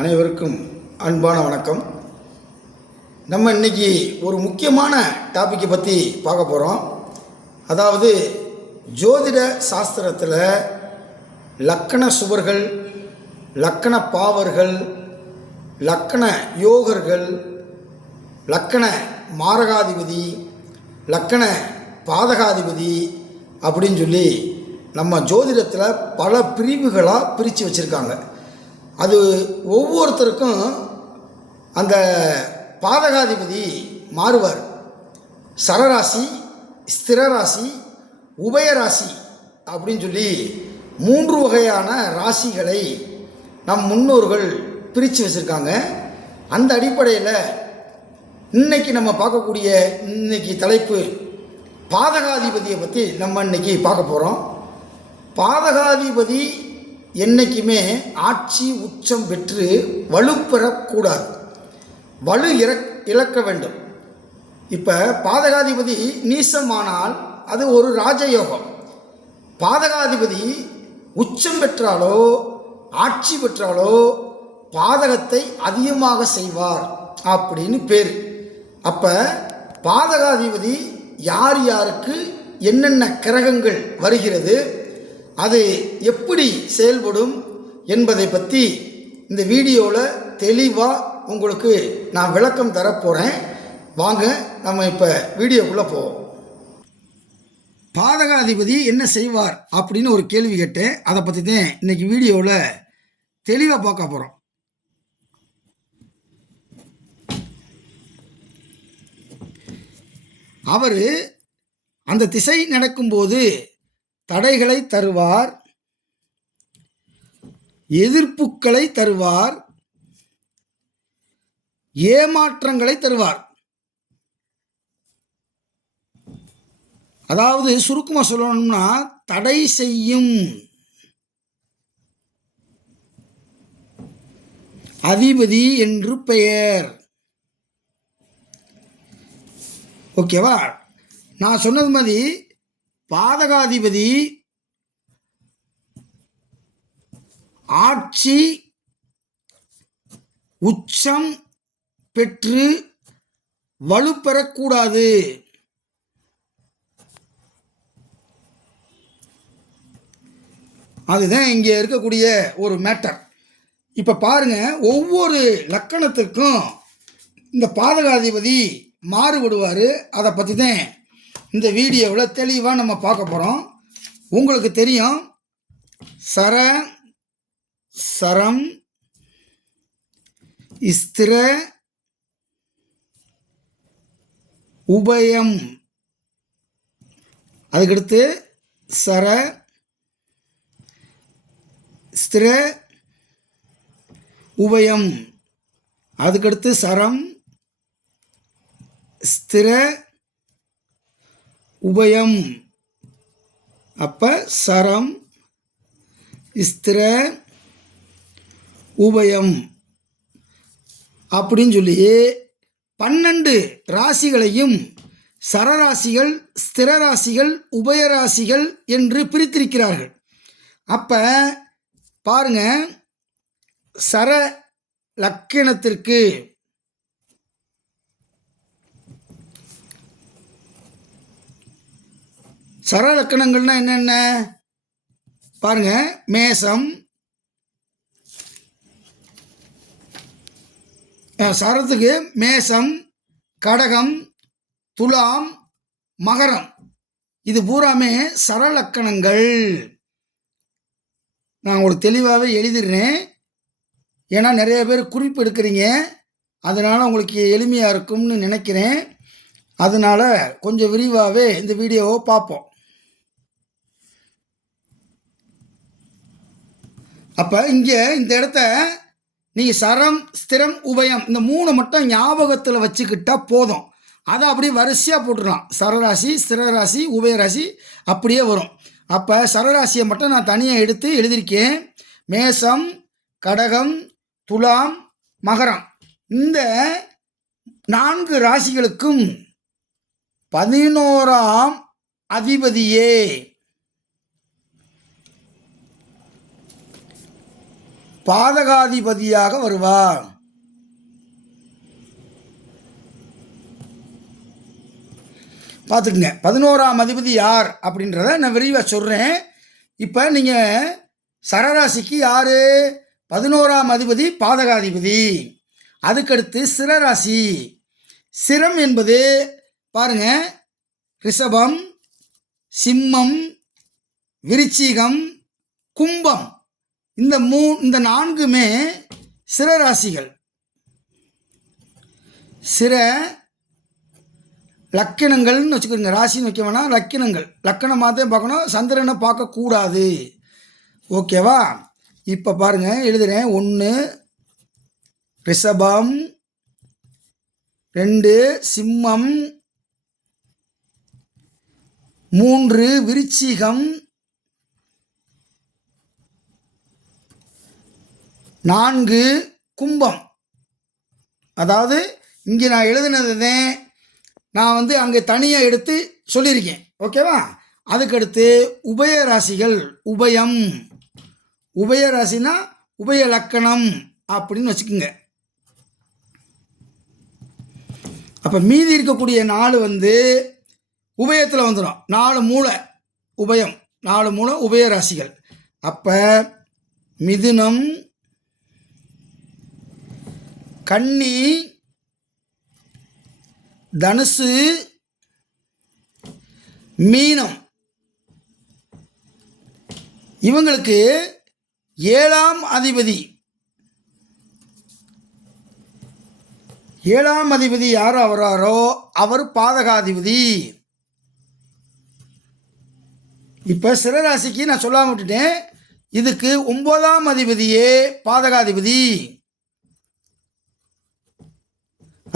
அனைவருக்கும் அன்பான வணக்கம். நம்ம இன்னைக்கு ஒரு முக்கியமான டாப்பிக்கை பற்றி பார்க்க போகிறோம். அதாவது ஜோதிட சாஸ்திரத்தில் லக்கண சுவர்கள், லக்கண பாவர்கள், லக்கண யோகர்கள், லக்கண மாரகாதிபதி, லக்கண பாதகாதிபதி அப்படின்னு சொல்லி நம்ம ஜோதிடத்தில் பல பிரிவுகளாக பிரித்து வச்சுருக்காங்க. அது ஒவ்வொருத்தருக்கும் அந்த பாதகாதிபதி மாறுவார். சரராசி, ஸ்திரராசி, உபயராசி அப்படின்னு சொல்லி 3 வகையான ராசிகளை நம் முன்னோர்கள் பிரித்து வச்சுருக்காங்க. அந்த அடிப்படையில் இன்னைக்கு நம்ம பார்க்கக்கூடிய தலைப்பு பாதகாதிபதியை பற்றி நம்ம இன்னைக்கு பார்க்க போகிறோம். பாதகாதிபதி என்றைக்குமே ஆட்சி உச்சம் பெற்று வலுப்பெறக்கூடாது, வலு இழக்க வேண்டும். இப்போ பாதகாதிபதி நீசமானால் அது ஒரு ராஜயோகம். பாதகாதிபதி உச்சம் பெற்றாலோ ஆட்சி பெற்றாலோ பாதகத்தை அதிகமாக செய்வார் அப்படின்னு பேர். அப்போ பாதகாதிபதி யார் யாருக்கு என்னென்ன கிரகங்கள் வருகிறது, அது எப்படி செயல்படும் என்பதை பற்றி இந்த வீடியோவில் தெளிவாக உங்களுக்கு நான் விளக்கம் தரப்போகிறேன். வாங்க நம்ம இப்போ வீடியோக்குள்ளே போவோம். பாதகாதிபதி என்ன செய்வார் அப்படின்னு ஒரு கேள்வி கேட்டேன். அதை பற்றி தான் இன்றைக்கி வீடியோவில் தெளிவாக பார்க்க போகிறோம். அவர் அந்த திசை நடக்கும்போது தடைகளை தருவார், எதிர்ப்புகளை தருவார், ஏமாற்றங்களை தருவார். அதாவது சுருக்கமாக சொல்லணும்னா தடை செய்யும் அதிபதி என்று பெயர். ஓகேவா? நான் சொன்னது மாதிரி பாதகாதிபதி ஆட்சி உச்சம் பெற்று வலுப்பெறக்கூடாது. அதுதான் இங்கே இருக்கக்கூடிய ஒரு மேட்டர். இப்போ பாருங்க, ஒவ்வொரு லக்கணத்துக்கும் இந்த பாதகாதிபதி மாறுபடுவார். அதை பற்றி தான் இந்த வீடியோவில் தெளிவாக நம்ம பார்க்க போகிறோம். உங்களுக்கு தெரியும், சரம், ஸ்திர, உபயம், அதுக்கடுத்து சர, ஸ்திர, உபயம், அதுக்கடுத்து சரம், ஸ்திர, உபயம். அப்போ சரம், ஸ்திர, உபயம் அப்படின்னு சொல்லி 12 ராசிகளையும் சரராசிகள், ஸ்திரராசிகள், உபயராசிகள் என்று பிரித்திருக்கிறார்கள். அப்போ பாருங்க, சர லக்கணத்திற்கு சர லக்கணங்கள்னா என்னென்ன பாருங்க. மேசம், சரத்துக்கு மேசம், கடகம், துலாம், மகரம், இது பூராமே சரலக்கணங்கள். நான் உங்களுக்கு தெளிவாகவே எழுதிடுறேன், ஏன்னா நிறைய பேர் குறிப்பு எடுக்கிறீங்க, அதனால் உங்களுக்கு எளிமையாக இருக்கும்னு நினைக்கிறேன். அதனால் கொஞ்சம் விரிவாகவே இந்த வீடியோவை பார்ப்போம். அப்போ இங்கே இந்த இடத்த நீங்கள் சரம், ஸ்திரம், உபயம் இந்த 3 மட்டும் ஞாபகத்தில் வச்சுக்கிட்டா போதும். அதை அப்படியே வரிசையாக போட்டுடலாம். சரராசி, ஸ்திரராசி, உபயராசி அப்படியே வரும். அப்போ சரராசியை மட்டும் நான் தனியாக எடுத்து எழுதியிருக்கேன். மேசம், கடகம், துலாம், மகரம், இந்த 4 ராசிகளுக்கும் 11ஆம் அதிபதியே பாதகாதிபதியாக வருவார். பார்த்துக்குங்க, 11ஆம் அதிபதி யார் அப்படின்றத நான் விரிவாக சொல்கிறேன். இப்போ நீங்கள் சரராசிக்கு யார்? 11ஆம் அதிபதி பாதகாதிபதி. அதுக்கடுத்து சிரராசி. சிரம் என்பது பாருங்க, ரிஷபம், சிம்மம், விருச்சிகம், கும்பம், இந்த நான்குமே சிரராசிகள். சிர லக்கணங்கள்னு வச்சுக்கோங்க, ராசின்னு வைக்க வேணாம், லக்கணங்கள். லக்கணமாக தான் பார்க்கணும், சந்திரனை பார்க்கக்கூடாது. ஓகேவா? இப்போ பாருங்கள், எழுதுகிறேன். 1 ரிஷபம், 2 சிம்மம், 3 விருச்சிகம், 4 கும்பம். அதாவது இங்கே நான் எழுதுனது தான் நான் அங்கே தனியாக எடுத்து சொல்லியிருக்கேன். ஓகேவா? அதுக்கடுத்து உபய ராசிகள். உபய ராசினா உபய லக்கணம் அப்படின்னு வச்சுக்கோங்க. அப்போ மீதி இருக்கக்கூடிய 4 உபயத்தில் வந்துடும். 4 மூலை உபயம், 4 மூலை உபய ராசிகள். அப்போ மிதுனம், கன்னி, தனுசு, மீனம், இவங்களுக்கு 7ஆம் அதிபதி. 7ஆம் அதிபதி யார் வராரோ அவர் பாதகாதிபதி. இப்போ சிரராசிக்கு நான் சொல்லாம விட்டுட்டேன், இதுக்கு 9ஆம் அதிபதியே பாதகாதிபதி.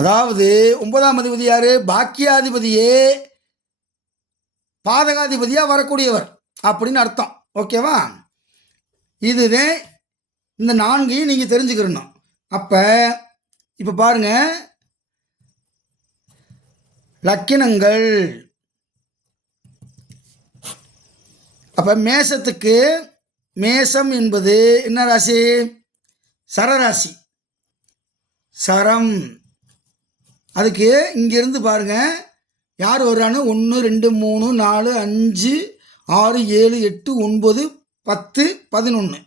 அதாவது 9ஆம் அதிபதி யார்? பாக்கியாதிபதியே பாதகாதிபதியாக வரக்கூடியவர் அப்படின்னு அர்த்தம். ஓகேவா? இதுதான் இந்த 4ஐயும் நீங்கள் தெரிஞ்சுக்கிறணும். அப்போ இப்போ பாருங்கள், லக்கினங்கள். அப்போ மேசத்துக்கு, மேசம் என்பது என்ன ராசி? சரராசி. சரம். அதுக்கு இங்கிருந்து பாருங்கள் யார் வர்றான்னு, 1 2 3 4 5 6 7 8 9 10 11.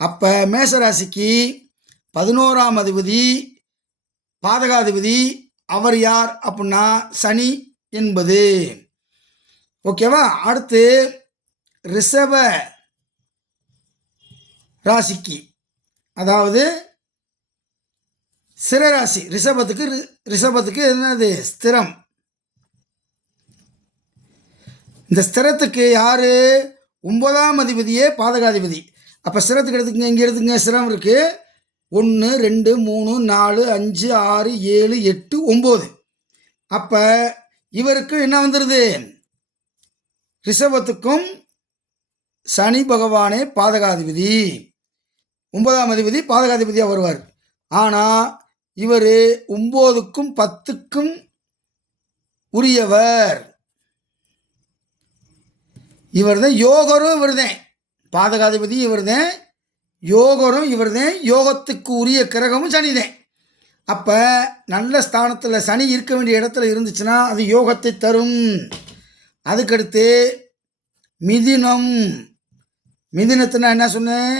அப்போ மேசராசிக்கு 11ஆம் அதிபதி பாதகாதிபதி. அவர் யார் அப்படின்னா சனி என்பது. ஓகேவா? அடுத்து ரிஷப ராசிக்கு, அதாவது சிரராசி. ரிஷபத்துக்கு என்னது? ஸ்திரம். இந்த ஸ்திரத்துக்கு யார்? 9ஆம் அதிபதியே பாதகாதிபதி. அப்போ ஸ்திரத்துக்கு எடுத்துக்கங்க, இங்கே எடுத்துங்க. ஸ்திரம் இருக்குது 1 2 3 4 5 6 7 8 9. அப்போ இவருக்கு என்ன வந்துடுது? ரிஷபத்துக்கும் சனி பகவானே பாதகாதிபதி. 9ஆம் அதிபதி பாதகாதிபதியாக வருவார். ஆனால் இவர் 9க்கும் 10க்கும் உரியவர். இவர் தான் யோகரும், இவர் தான் பாதகாதிபதி, இவர் தான் யோகரும், இவர் தான் யோகத்துக்கு உரிய கிரகமும் சனி தான். அப்போ நல்ல ஸ்தானத்தில் சனி இருக்க வேண்டிய இடத்துல இருந்துச்சுன்னா அது யோகத்தை தரும். அதுக்கடுத்து மிதுனம். மிதுனத்தை நான் என்ன சொன்னேன்?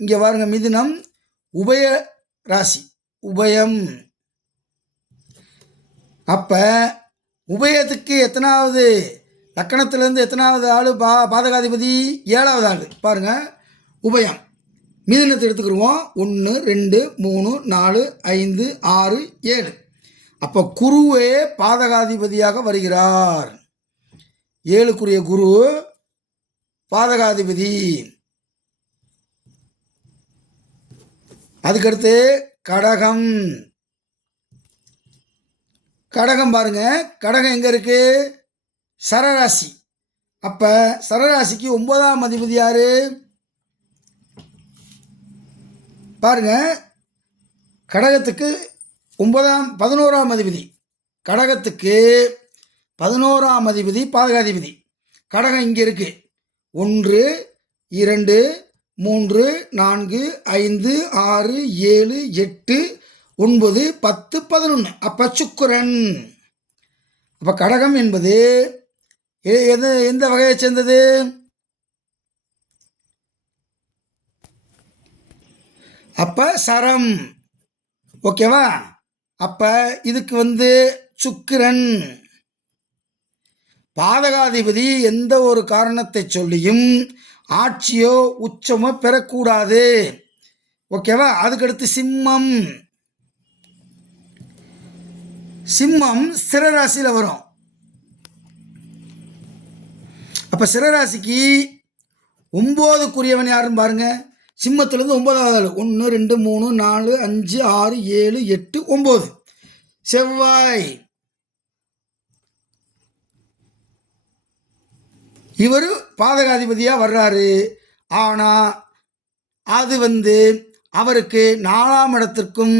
இங்கே பாருங்க, மிதுனம் உபய ராசி, உபயம். அப்போ உபயத்துக்கு எத்தனாவது லக்கணத்திலேருந்து எத்தனாவது ஆள் பாதகாதிபதி? 7ஆவது ஆள். பாருங்கள், உபயம். மிதுனத்தை எடுத்துக்கிடுவோம். 1 2 3 4 5 6 7. அப்போ குருவே பாதகாதிபதியாக வருகிறார். 7க்குரிய குரு பாதகாதிபதி. அதுக்கடுத்து கடகம். கடகம் பாருங்க, கடகம் எங்கே இருக்கு? சரராசி. அப்போ சரராசிக்கு 9ஆம் அதிபதி யார்? பாருங்க, கடகத்துக்கு 11ஆம் அதிபதி. கடகத்துக்கு 11ஆம் அதிபதி பாதகாதிபதி. கடகம் இங்கே இருக்கு. 1 2 3 4 5 6 7 8 9 10 11. அப்போ சுக்கிரன். அப்போ கடகம் என்பது எந்த வகையை சேர்ந்தது? அப்போ சரம். ஓகேவா? அப்போ இதுக்கு சுக்கிரன் பாதகாதிபதி எந்த ஒரு காரணத்தை சொல்லியும் ஆட்சியோ உச்சமோ பெறக்கூடாது. ஓகேவா? அதுக்கடுத்து சிம்மம். சிம்மம் ஸ்திரராசியில் வரும். அப்போ ஸ்திரராசிக்கு 9க்குரியவன் யாருன்னு பாருங்க. சிம்மத்திலேருந்து 9வது ஆள். 1 2 3 4 5 6 7 8 9. செவ்வாய். இவர் பாதகாதிபதியாக வர்றாரு. ஆனால் அது அவருக்கு 4ஆம் இடத்திற்கும்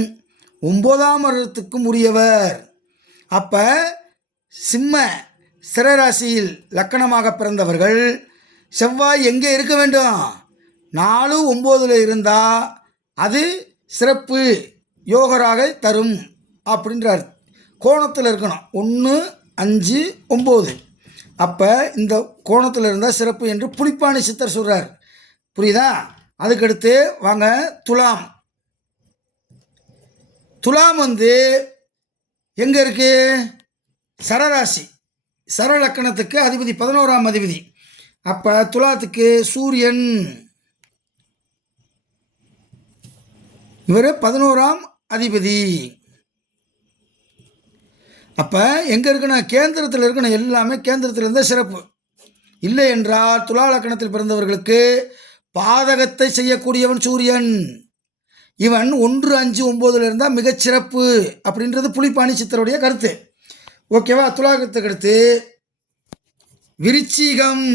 9ஆம் இடத்துக்கும் உரியவர். அப்போ சிம்ம ஸ்திரராசியில் லக்கணமாக பிறந்தவர்கள் செவ்வாய் எங்கே இருக்க வேண்டும்? 4 9 இருந்தால் அது சிறப்பு யோகராக தரும் அப்படின்றார். கோணத்தில் இருக்கணும். 1 5 9. அப்போ இந்த கோணத்தில் இருந்தால் சிறப்பு என்று புலிப்பாணி சித்தர் சொல்கிறார். புரியுதா? அதுக்கடுத்து வாங்க துலாம். துலாம் எங்கே இருக்கு? சரராசி. சரலக்கணத்துக்கு அதிபதி 11ஆம் அதிபதி. அப்போ துலாத்துக்கு சூரியன். இவர் 11ஆம் அதிபதி. அப்போ எங்கே இருக்கணும்? கேந்திரத்தில் இருக்கணும். எல்லாமே கேந்திரத்தில் இருந்தால் சிறப்பு. இல்லை என்றால் துலா லக்கணத்தில் பிறந்தவர்களுக்கு பாதகத்தை செய்யக்கூடியவன் சூரியன். இவன் 1 5 9 இருந்தால் மிகச்சிறப்பு அப்படின்றது புலிப்பாணி சித்தருடைய கருத்து. ஓகேவா? துலாகத்துக்கு அடுத்து விருச்சிகம்.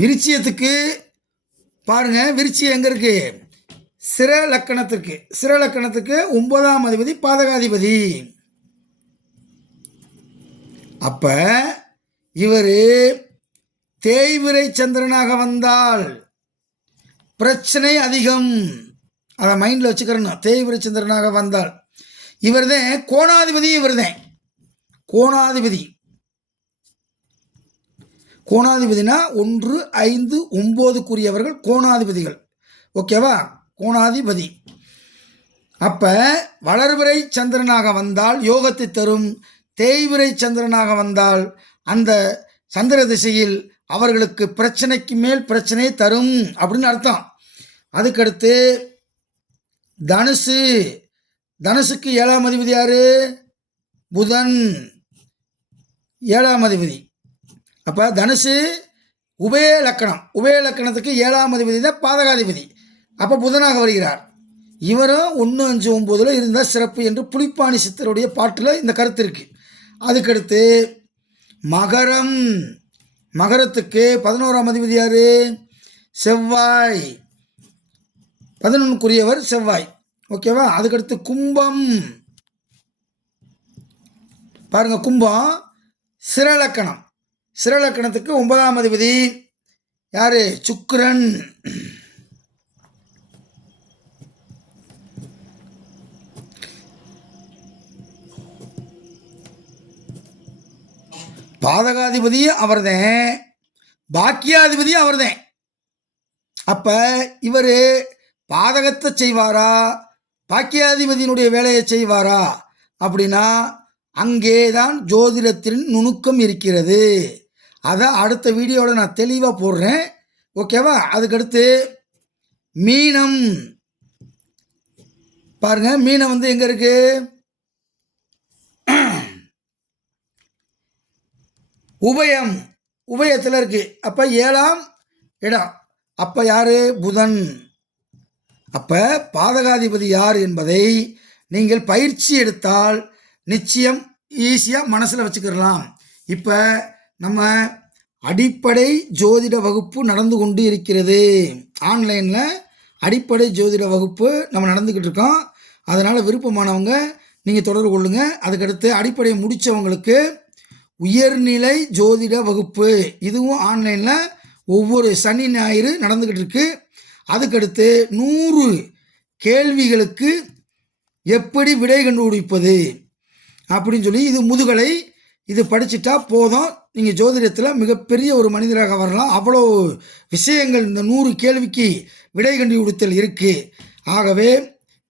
விருச்சியத்துக்கு பாருங்க, விருச்சியம் எங்கே இருக்கு? சிர லக்கணத்திற்கு. சிர லக்கணத்துக்கு 9ஆம் அதிபதி பாதகாதிபதி. அப்போ இவர் தேய்விரை சந்திரனாக வந்தால் பிரச்சனை அதிகம். அதை மைண்டில் வச்சுக்கிறணும். தேய்விரை சந்திரனாக வந்தால் இவர் தான் கோணாதிபதி. இவர் தான் கோணாதிபதி. கோணாதிபதினா 1 5 9க்குரியவர்கள் கோணாதிபதிகள். ஓகேவா? கோணாதிபதி. அப்போ வளர்விரை சந்திரனாக வந்தால் யோகத்தை தரும். தேய்விரை சந்திரனாக வந்தால் அந்த சந்திர திசையில் அவர்களுக்கு பிரச்சனைக்கு மேல் பிரச்சனை தரும் அப்படின்னு அர்த்தம். அதுக்கடுத்து தனுசு. தனுசுக்கு 7ஆம் அதிபதி யாரு? புதன். 7ஆம் அதிபதி. அப்போ தனுசு உபய லக்கணம். உபய லக்கணத்துக்கு 7ஆம் அதிபதி தான் பாதகாதிபதி. அப்போ புதனாக வருகிறார். இவரும் 1 5 9 இருந்தால் சிறப்பு என்று புலிப்பாணி சித்தருடைய பாட்டில் இந்த கருத்து இருக்குது. அதுக்கடுத்து மகரம். மகரத்துக்கு 11ஆம் அதிபதி யார்? செவ்வாய். 11க்குரியவர் செவ்வாய். ஓகேவா? அதுக்கடுத்து கும்பம். பாருங்க, கும்பம் சிரலக்கணம். சிரலக்கணத்துக்கு 9ஆம் அதிபதி யார்? சுக்கிரன். பாதகாதிபதி அவர்தான், பாக்கியாதிபதி அவர்தான். அப்போ இவர் பாதகத்தை செய்வாரா பாக்கியாதிபதியினுடைய வேலையை செய்வாரா அப்படின்னா அங்கே தான் ஜோதிடத்தின் நுணுக்கம் இருக்கிறது. அதை அடுத்த வீடியோவில் நான் தெளிவாக போடுறேன். ஓகேவா? அதுக்கடுத்து மீனம். பாருங்க, மீனம் எங்கே இருக்கு? உபயம். உபயத்தில் இருக்கு. அப்போ 7ஆம் இடம். அப்போ யார்? புதன். அப்போ பாதகாதிபதி யார் என்பதை நீங்கள் பயிற்சி எடுத்தால் நிச்சயம் ஈஸியாக மனசில் வச்சுக்கிடலாம். இப்போ நம்ம அடிப்படை ஜோதிட வகுப்பு நடந்து கொண்டு இருக்கிறது. ஆன்லைனில் அடிப்படை ஜோதிட வகுப்பு நம்ம நடந்துக்கிட்டு இருக்கோம். அதனால் விருப்பமானவங்க நீங்கள் தொடர்பு கொள்ளுங்கள். அதுக்கடுத்து அடிப்படை முடித்தவங்களுக்கு உயர்நிலை ஜோதிட வகுப்பு இதுவும் ஆன்லைனில் ஒவ்வொரு சனி ஞாயிறு நடந்துக்கிட்டு இருக்கு. அதுக்கடுத்து 100 கேள்விகளுக்கு எப்படி விடை கண்டுபிடிப்பது அப்படின்னு சொல்லி இது முதுகலை. இது படிச்சுட்டா போதும், நீங்கள் ஜோதிடத்தில் மிகப்பெரிய ஒரு மனிதராக வரலாம். அவ்வளோ விஷயங்கள் இந்த 100 கேள்விக்கு விடை கண்டுபிடித்தல் இருக்குது. ஆகவே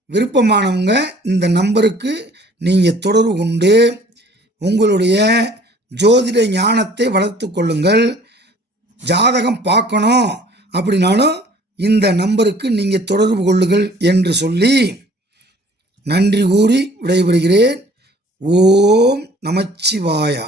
விருப்பமானவங்க இந்த நம்பருக்கு நீங்கள் தொடர்பு கொண்டு உங்களுடைய ஜோதிட ஞானத்தை வளர்த்து கொள்ளுங்கள். ஜாதகம் பார்க்கணும் அப்படின்னாலும் இந்த நம்பருக்கு நீங்கள் தொடர்பு கொள்ளுங்கள் என்று சொல்லி நன்றி கூறி விடைபெறுகிறேன். ஓம் நமச்சிவாயா.